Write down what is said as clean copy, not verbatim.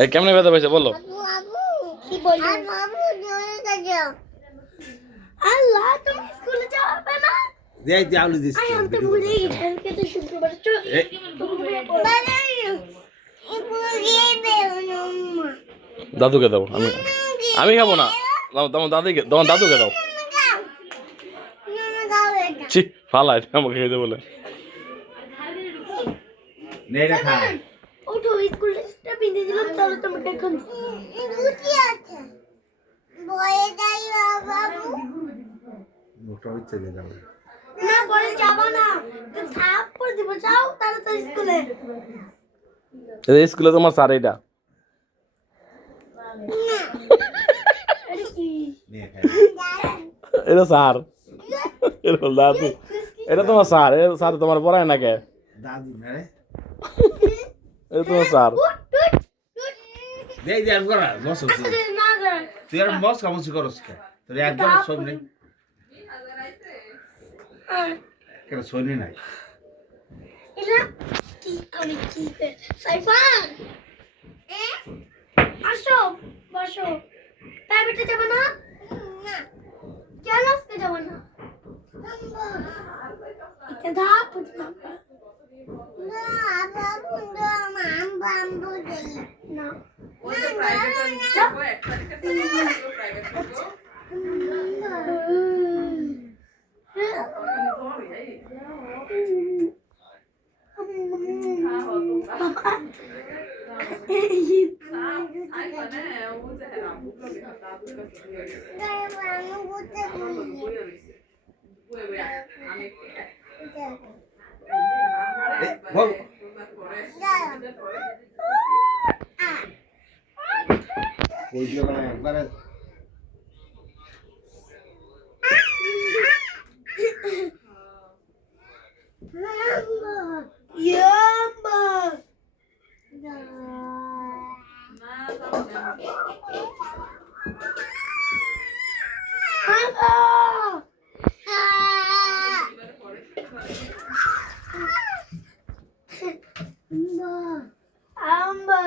এই কেমনে ব্যথা পাইছে বলো? কি বলছো? আল্লাহ তুমি স্কুলে যাবে না? দেই আলু দিস আই আমি তো ভুলে গেছি কালকে তো শুক্রবার চল। দাদুকে দাও, আমি আমি খাবো না। দাও তোমার দাদিকে, তোমার দাদুকে দাও। ছি ফালাই আমাকে খেতে বলে। নেড়ে খা ওঠো স্কুল ড্রেসটা পিঁধে দিলাম তাহলে তোমাকে এখন রুচি আছে বয়ে যাই বাবু মোটা হচ্ছে দে দাও না বলে যাব না তো থাপ্পড় দিব যাও তাড়াতাড়ি স্কুলে। এই স্কুলে তোমার স্যার এটা। এটা স্যার, এটা দাদু, এটা তোমার স্যার। এটা স্যার তোমার পড়ায় না কে? দাদু না রে এটা তোমার স্যার। দেই আমি করা বস না না তুই আর বস কামসি করস কে তোর একদম সব নেই কেন সইনি নাই এটা কি আমি কি সাইফান আসো বসো প্রাইভেটে যাব না? না কেন আজকে যাব না? এটা ধাপ না বাবু না মাম বাম্বু দেই না বল কই দিও না একবারে Yamba. Amba.